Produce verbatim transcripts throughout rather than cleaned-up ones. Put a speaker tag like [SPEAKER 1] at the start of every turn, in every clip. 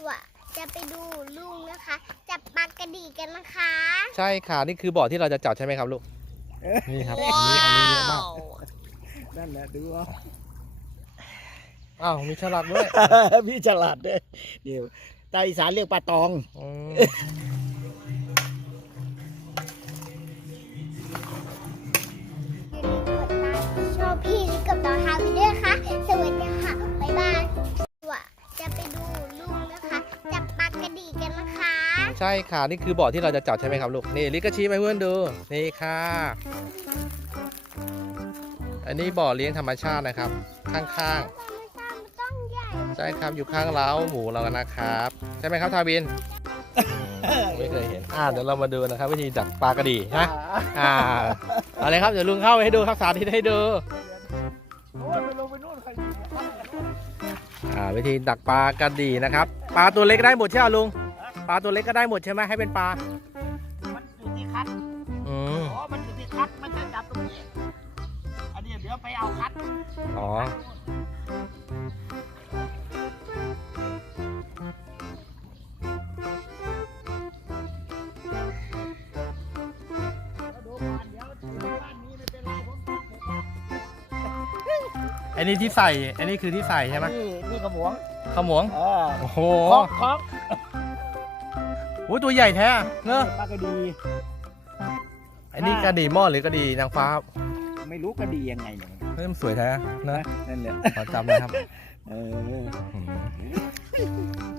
[SPEAKER 1] ว่าจะไปดูลุงนะคะจับปลากระดีกันนะคะ
[SPEAKER 2] ใช่ค่ะนี่คือบ่อที่เราจะจับใช่ไหมครับลูกนี่ครับอันนี้อันนี้เยอะมาก
[SPEAKER 3] นั่นแหละดูเอา
[SPEAKER 2] อ้าวมีฉลากด้วย
[SPEAKER 3] พี่ฉลาดด้วยเดี๋ยวใต้อีสานเรียกปลาตอง
[SPEAKER 2] อืม
[SPEAKER 1] ชอบพี่ลิกับน้องฮาวิเดอร์ค่ะสวัสดีค่ะบ๊ายบายว่าจะไปดูลุงนะคะจับปลากระดีกันนะคะ
[SPEAKER 2] ใช่ค่ะนี่คือบ่อที่เราจะจับใช่ไหมครับลูกนี่ลิกก็ชี้มาให้เพื่อนดูนี่ค่ะอันนี้บ่อเลี้ยงธรรมชาตินะครับ ข้าง
[SPEAKER 1] ต้องใหญ่
[SPEAKER 2] ๆใช่ครับอยู่ข้างเล้าหมูเรานะครับใช่ไหมครับทาวินอืมไม่เคยเห็นอ่าเดี๋ยวเรามาดูนะครับวิธีจับปลากระดีนะอ่าเอาเลยครับเดี๋ยวลุงเข้าไปให้ดูครับสาธิตให้ดู
[SPEAKER 3] โอ้ยไปลงไปนู่นใครอยู่เนี่ย
[SPEAKER 2] อ่าวิธีดักปลากระดีนะครับปลาตัวเล็กได้หมดใช่ไหมลุงปลาตัวเล็กก็ได้หมดใช่ไหมให้เป็นปลา
[SPEAKER 3] มันอยู่ที่คัด
[SPEAKER 2] อืม
[SPEAKER 3] อ๋อมันอยู่ที่คัดมันจะจับตรงนี้อันนี้เดี๋ยวไปเอาคัด
[SPEAKER 2] อ๋อ
[SPEAKER 3] ดูบ้านเดี๋ยวบ้านนี้ไม่เป็นไรผมตัดผม
[SPEAKER 2] อันนี้ที่ใส่อันนี้คือที่ใส่ใช่ไหม
[SPEAKER 3] นี่นี่กระหมวง
[SPEAKER 2] ขมวง
[SPEAKER 3] เออ
[SPEAKER 2] โอ้โห
[SPEAKER 3] ของของ
[SPEAKER 2] โอ้ยตัวใหญ่แท้เนอะ
[SPEAKER 3] ปลากระดี
[SPEAKER 2] อันนี้กระดีหม้อหรือกระดีนางฟ้าครับ
[SPEAKER 3] ไม่รู้กระดียังไงเนี่ย
[SPEAKER 2] เริ่มสวยแท้นะ
[SPEAKER 3] นั่นแหละ
[SPEAKER 2] ขอจำนะครับ
[SPEAKER 3] เออ
[SPEAKER 2] อืม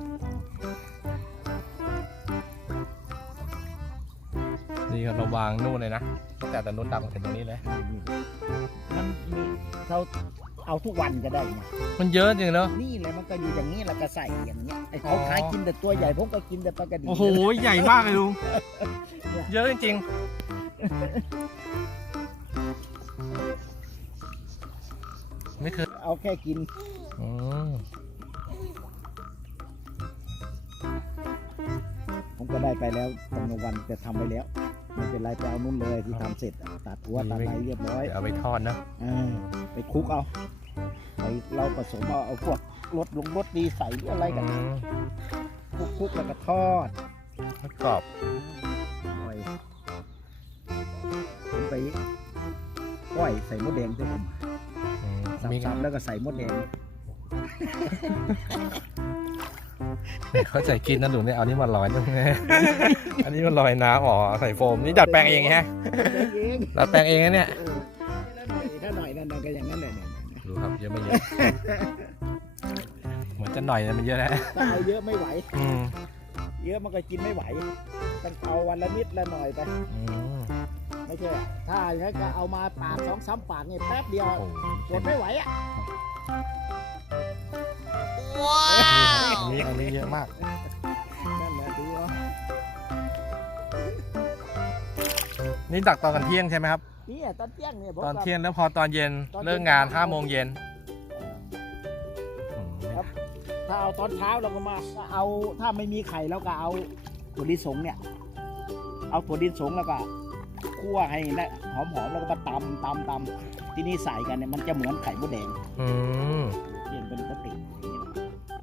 [SPEAKER 2] นี่ครับเราวางนู่นเลยนะแต่แต่นู้นดำถึงตรงนี้เลย
[SPEAKER 3] มันมีเราเอาทุกวันก็ได้ไง
[SPEAKER 2] มันเยอะจริงเนอะ
[SPEAKER 3] นี่แหละมันก็อยู่อย่างนี้แล้วก็ใส่อย่างเงี้ยไอ้เขาขายกินแต่ตัวใหญ่ผมก็กินแต่ปลากระดี
[SPEAKER 2] โอ้โหใหญ่มากเลยลุงเยอะจริงๆไม่เคย
[SPEAKER 3] เอาแค่กิน
[SPEAKER 2] อืม
[SPEAKER 3] ผมก็ได้ไปแล้วตอนกลางวันจะทำไว้แล้วไม่เป็นไรไปเอานุ่นเลยที่ทำเสร็จอะตัดหัวตัดอะไรเรียบร้อย
[SPEAKER 2] เดี๋ยวเอาไปทอดนะ
[SPEAKER 3] เออไปคลุกเอาไปเราผสมเอาเอาพวกรสลงรสดีใส่หรืออะไรกัน
[SPEAKER 2] อืม
[SPEAKER 3] คลุกคลุกแล้วก็ทอด
[SPEAKER 2] ทอดกรอบ
[SPEAKER 3] ปล่อยผมไปก้อยใส่มดแดงด้วยผม
[SPEAKER 2] อืม
[SPEAKER 3] สั
[SPEAKER 2] มี
[SPEAKER 3] บๆแล้วก็ใส่มดแดง
[SPEAKER 2] เขาใส่กินนะหนูเนี่ยเอานี่มาลอยด้วยนะอันนี้มันลอยน้ำอ๋อใส่โฟมนี่ดัดแปลงเองฮะ
[SPEAKER 3] เอง
[SPEAKER 2] ดัดแปลงเองนะเนี่ย
[SPEAKER 3] เออถ้าหน่อยนั่นก็อย่างนั้นแหละเนี่ย
[SPEAKER 2] ดูครับเยอะไม่เยอะเหมือนจะหน่อยแต่มันเยอะนะ
[SPEAKER 3] ถ้าเอาเยอะไม่ไหว
[SPEAKER 2] อืม
[SPEAKER 3] เยอะมันก็กินไม่ไหวต้องเอาวันละนิดละหน่อยไป
[SPEAKER 2] อืม
[SPEAKER 3] ไม่ใช่อะถ้าอย่างนั้นก็เอามาปาดสองสามปาดเนี่ยแป๊บเดียว
[SPEAKER 2] โอ้โห
[SPEAKER 3] กดไม่ไหวอ่ะ
[SPEAKER 2] อันนี้อันนี้เยอะมาก
[SPEAKER 3] นั่นแหละดูเอา
[SPEAKER 2] นี่ดักตอนกันเที่ยงใช่ไหมครับ
[SPEAKER 3] นี่ตอนเที่ยงเนี่ยผม
[SPEAKER 2] ตอน
[SPEAKER 3] ก็
[SPEAKER 2] เที่ยงแล้วพอตอนเย็น
[SPEAKER 3] ตอนเย็น
[SPEAKER 2] เลิกงานห้าโมงเย็นอืม
[SPEAKER 3] ครับ ถ้าเอาตอนเช้าเราก็มาก็เอาถ้าไม่มีไข่เราก็เอาถั่วลิสงเนี่ย เอาถั่วลิสงแล้วก็คั่วให้ได้หอมๆแล้วก็มาตำตำตำที่นี่ใส่กันเนี่ยมันจะเหมือนไข่มดแดง
[SPEAKER 2] อืม
[SPEAKER 3] เปลี่ยนเป็นกระติกอย่างนี้นะ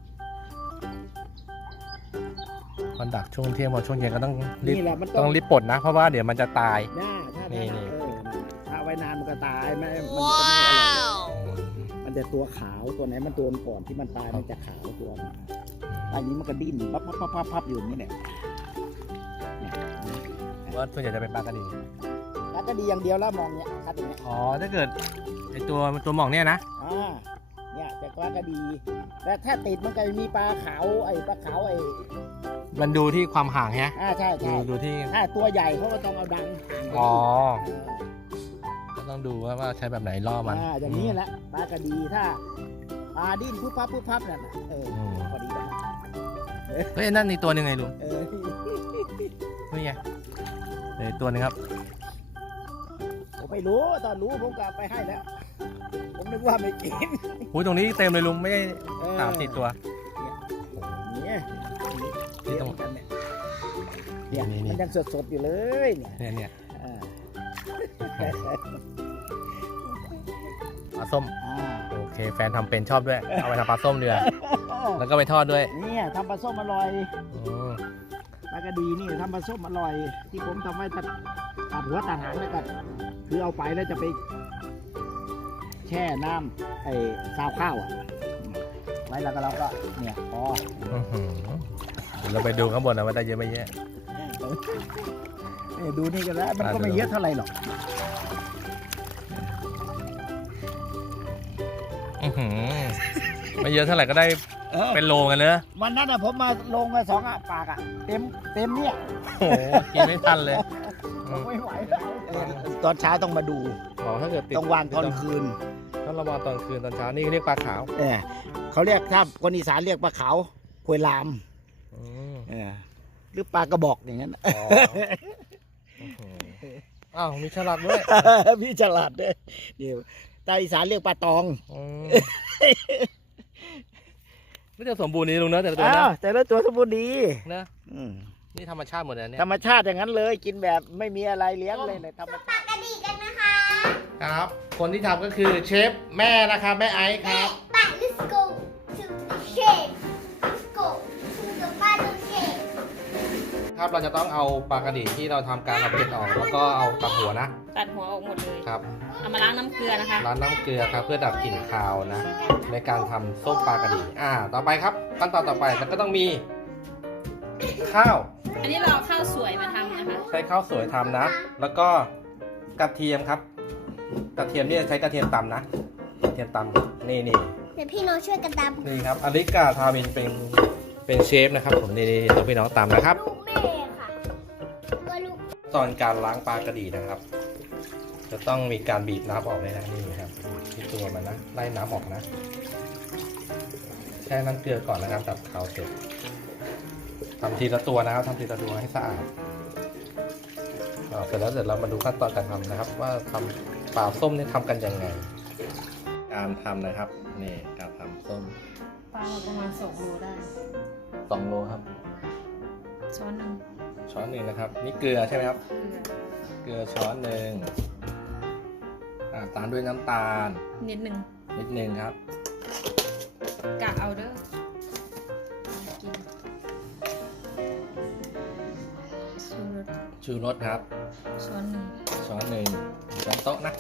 [SPEAKER 2] มันดักช่วงเที่ยงพอช่วงเย็นก็ต้องรีบ
[SPEAKER 3] นี่แหละมันต้
[SPEAKER 2] ต้
[SPEAKER 3] อ
[SPEAKER 2] อง งรีบปลดนะ เพราะว่าเดี๋ยวมันจะตาย
[SPEAKER 3] หน้าถ้า
[SPEAKER 2] นี่
[SPEAKER 3] ถ้า
[SPEAKER 2] นี่
[SPEAKER 3] เออถ้าไว้นานมันก็ตายไม่มันจะไม่อร่อยมันจะตัวขาวตัวไหนมันตัวก่อนที่มันตายมันจะขาวตัวมันอันนี้มันก็ดิ้นพับพับพับพับพับอยู่อย่างนี้แหละเนี่ย
[SPEAKER 2] ว่าส่วนใหญ่จะเป็นปลากระดี
[SPEAKER 3] แล้วก็ดีอย่างเดียวแล้วมองเนี่ยคัดอย่างเงี้ย
[SPEAKER 2] อ๋อถ้าเกิดไอตัวตัวหม่องเนี่ยนะ
[SPEAKER 3] อ่าเนี่ยจะกล้าก็ดี แต่ถ้าติดมันก็มีปลาขาวไอ้ปลาขาวไอ้
[SPEAKER 2] มันดูที่ความห่างฮะ
[SPEAKER 3] อ่าใช่
[SPEAKER 2] ดู
[SPEAKER 3] ใช่
[SPEAKER 2] ดูที่
[SPEAKER 3] ถ้าตัวใหญ่เขาก็ต้องเอาดังห่าง
[SPEAKER 2] อ๋อ
[SPEAKER 3] เออ
[SPEAKER 2] ก็ต้องดูว่าว่าใช้แบบไหนล่อมัน
[SPEAKER 3] อ่าอย่างนี้แหละปลากระดีถ้าปลาดิ้นพุบพับพุบพับนั่นน่ะเออ
[SPEAKER 2] อืม
[SPEAKER 3] พอดีกัน
[SPEAKER 2] เฮ้ยนั่นอีกตัวหนึ่งไงลุง
[SPEAKER 3] เออ
[SPEAKER 2] นี่ไงเดี๋ยวอีกตัวหนึงครับ
[SPEAKER 3] ผมไม่รู้ตอนรู้ผมก็เอาไปให้แล้ว ผมนึกว่าไม่กิน
[SPEAKER 2] หูยตรงนี้เต็มเลยลุงไม่ได้
[SPEAKER 3] เออ
[SPEAKER 2] สามสี่ตัว
[SPEAKER 3] เนี่ย
[SPEAKER 2] นี่ต้อง
[SPEAKER 3] เนี่ย
[SPEAKER 2] นี่นี่
[SPEAKER 3] มันยังสดๆอยู่เลยเนี่ย
[SPEAKER 2] เนี่ยเนี่ย
[SPEAKER 3] อ่า
[SPEAKER 2] ปลาส้ม
[SPEAKER 3] อ่า
[SPEAKER 2] โอเคแฟนทำเป็นชอบด้วยเอาไปทำปลาส้มเดือ
[SPEAKER 3] อ
[SPEAKER 2] แล้วก็ไปทอดด้วย
[SPEAKER 3] เนี่ยทำปลาส้มอร่อย
[SPEAKER 2] อืม
[SPEAKER 3] ปลากระดีนี่ทำปลาส้มอร่อย ที่ผมทำไว้ตัดตัดหัวตัดหางแล้วก็คือเอาไปแล้วจะไป แช่น้ำไอ้ซาวข้าวอ่ะไว้แล้วก็เราก็เนี่ยพอ
[SPEAKER 2] อื้อหือเดี๋ยวเราไปดูข้างบนนะว่าได้เยอะไม่เยอะ
[SPEAKER 3] เนี่ยดูนี่กันแล้วมันก็ไม่เยอะเท่าไหร่หรอก
[SPEAKER 2] อื้อหือไม่เยอะเท่าไหร่ก็ได้
[SPEAKER 3] เออ
[SPEAKER 2] เป็นโลกันเนอะ
[SPEAKER 3] วันนั้นอะผมมาลงมาสองอ่ะปากอ่ะเต็มเต็มเนี่ย
[SPEAKER 2] โอ้โหกินไม่ทันเลยอืม
[SPEAKER 3] ไม่ไหวแล้วตอนเช้าต้องมาดู
[SPEAKER 2] อ๋อถ้าเกิดติด
[SPEAKER 3] ต้องวางตอนคืน
[SPEAKER 2] ถ้าเราวางตอนคืนตอนเช้านี่เรียกปลาขาว
[SPEAKER 3] เออเขาเรียกถ้าคนอีสานเรียกปลาขาวควยลาม
[SPEAKER 2] อืม
[SPEAKER 3] เออหรือปลากระบอกอย่างนั้น
[SPEAKER 2] อ๋ออื้อหืออ้าวมีฉลากด้วย
[SPEAKER 3] พี่ฉลาดด้วยเดี๋ยวใต้อีสานเรียกปลาตอง
[SPEAKER 2] อืมไม่จะสมบูรณ์นี่ลุงเนอะแต่ละตัว
[SPEAKER 3] อ้า
[SPEAKER 2] นะ
[SPEAKER 3] วแต่ละตัวสมบูรณ์ดี
[SPEAKER 2] นะ
[SPEAKER 3] อืม
[SPEAKER 2] นี่ธรรมชาติหมดเลยเนี่ย
[SPEAKER 3] ธรรมชาติอย่างนั้นเลยกินแบบไม่มีอะไรเลี้ยงเลยในธรรม
[SPEAKER 1] ป
[SPEAKER 3] ชา
[SPEAKER 1] ลา
[SPEAKER 3] ติ
[SPEAKER 1] กระดีกันนะคะ
[SPEAKER 2] ครับ คนที่ทำก็คือเชฟแม่นะครับแม่ไอซ์ครับ
[SPEAKER 1] ไป let's go to the shake let's go to the bottle shake
[SPEAKER 2] ครับเราจะต้องเอาปลากระดีที่เราทำการเอาเกล็ดออกแล้วก็เอาตัดหัวนะ
[SPEAKER 4] ตัดหัวออกหมดเลย
[SPEAKER 2] ครับ
[SPEAKER 4] เอามาล้างน้ำเกลือนะคะ
[SPEAKER 2] ร้านน้ำเกลือครับเพื่อดับกลิ่นคาวนะ ในการทำส้มปลากระดีอ่าต่อไปครับขั้นตอนต่อไปเราก็ต้องมีข้าว
[SPEAKER 4] อันนี้เราเอาข้าวสวยมาทำนะคะ
[SPEAKER 2] ใช้ข้าวสวยทำนะ แล้วก็กระเทียมครับ กระเทียมนี่ใช้กระเทียมตำนะกระเทียมตำนี่นี่
[SPEAKER 1] เดี๋ยวพี่โน้ตช่วยกันตาม
[SPEAKER 2] นี่ครับอลิกาทาวินเป็นเป็นเชฟนะครับผมนี่นี่ตัวพี่น้องตำนะครับ
[SPEAKER 1] ลูกแม่ค่ะก็ลูก
[SPEAKER 2] ตอนการล้างปลากระดีนะครับ จะต้องมีการบีบน้ำออกเลยนะนี่ครับที่ตัวมันนะไล่น้ำออกนะแช่น้ำเกลือก่อนนะครับดับคาวเสร็จทำทีละตัวนะครับทำทีละตัวให้สะอาดอ่าเสร็จแล้วเสร็จเรามาดูขั้นตอนการทำนะครับ ว่าทำปลาส้มนี่ทำกันยังไง การทำนะครับนี่การทำส้ม
[SPEAKER 4] ปลาเราประมาณสองโลได้
[SPEAKER 2] สองโลครับ
[SPEAKER 4] ช้อนหนึ่ง
[SPEAKER 2] ช้อนหนึ่งนะครับ นี่เกลือใช่ไหมครับ
[SPEAKER 4] เกลือ
[SPEAKER 2] เกลือช้อนหนึ่งอ่าตามด้วยน้ำตาล
[SPEAKER 4] นิดหนึ่ง
[SPEAKER 2] นิดนึงครับ
[SPEAKER 4] กะเอาเด้อกินชูรส
[SPEAKER 2] ชูรสครับ
[SPEAKER 4] ช้อนหนึ่ง
[SPEAKER 2] ช้อนหนึ่งช้อนโต๊ะนะ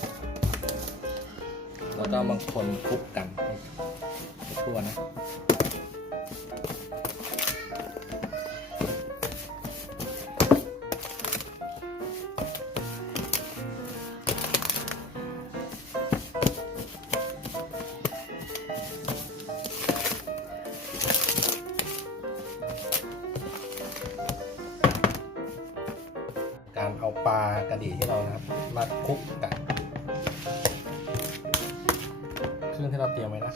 [SPEAKER 2] แล้วก็บางคนคลุกกันให้ทั่วนะ การเอาปลากระดีที่เรานะครับมาคลุกกันเครื่องที่เราเตรียมไว้นะ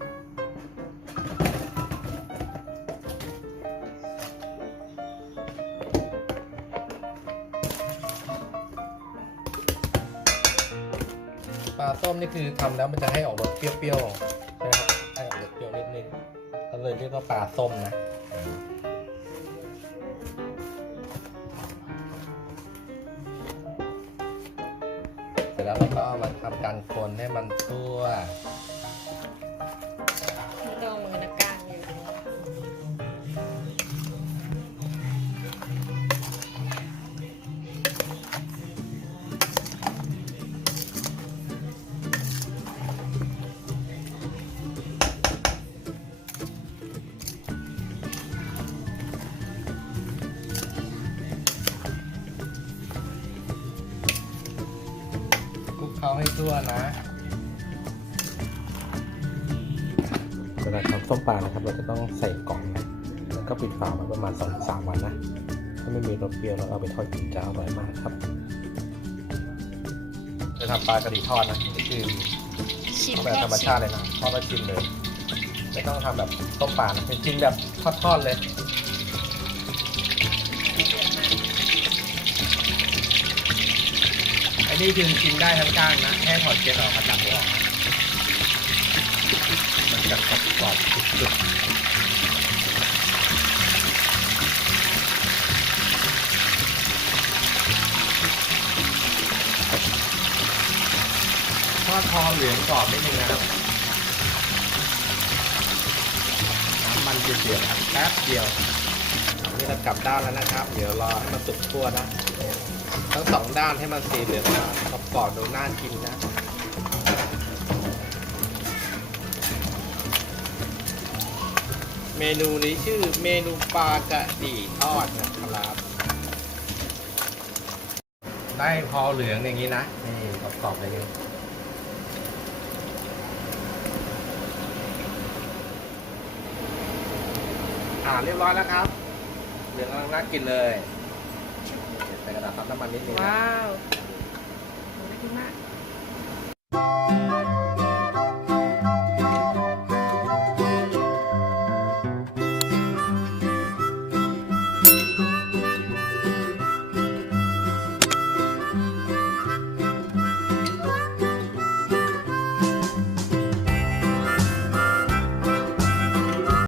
[SPEAKER 2] ปลาส้มนี่คือทำแล้วมันจะให้ออกรสเปรี้ยวๆใช่ไหมครับให้ออกรสเปรี้ยวนิดนึงก็เลยเรียกว่าปลาส้มนะเสร็จแล้วเราก็เอามาทำการคนให้มันทั่ว
[SPEAKER 4] ไม่ต้องมือนะกลางอยู่
[SPEAKER 2] คลุกเคล้าให้ทั่วนะเวลาทำส้มปลานะครับเราจะต้องใส่กล่องนะแล้วก็ปิดฝาไว้ประมาณสองสามวันนะถ้าไม่มีรสเปรี้ยวเราเอาไปทอดกินจะอร่อยมากครับจะทำปลากระดีทอดนะก็คือ
[SPEAKER 4] ชิม
[SPEAKER 2] เอาแบบ
[SPEAKER 4] แค่
[SPEAKER 2] ธรรมชาติเลยนะทอดแล้วชิมเลย ไม่ต้องทำแบบต้มปลานะเป็นกินแบบทอดๆเลย ไอ้นี่คือกินได้ทั้งก้างนะแค่ถอดเกล็ดออกมาจากหัวออกนะมันจะกรอบกรอบๆสุดๆทอดพอเหลืองกรอบนิดนึงนะครับน้ำเดือดๆแป๊บเดียวนี่เรากลับด้านแล้วนะครับ เดี๋ยวรอให้มันสุกทั่วนะทั้งสองด้านให้มันสีเหลืองกรอบๆดูน่ากินนะเมนูนี้ชื่อเมนูปลากระดีทอดนะครับ ได้พอเหลืองอย่างนี้นะนี่กรอบๆเลยนี่อ่าเรียบร้อยแล้วครับเหลืองกำลังน่ากินเลยใส่กระดาษซับน้ำมันนิดนึงนะ
[SPEAKER 4] ว้าวน่ากินมาก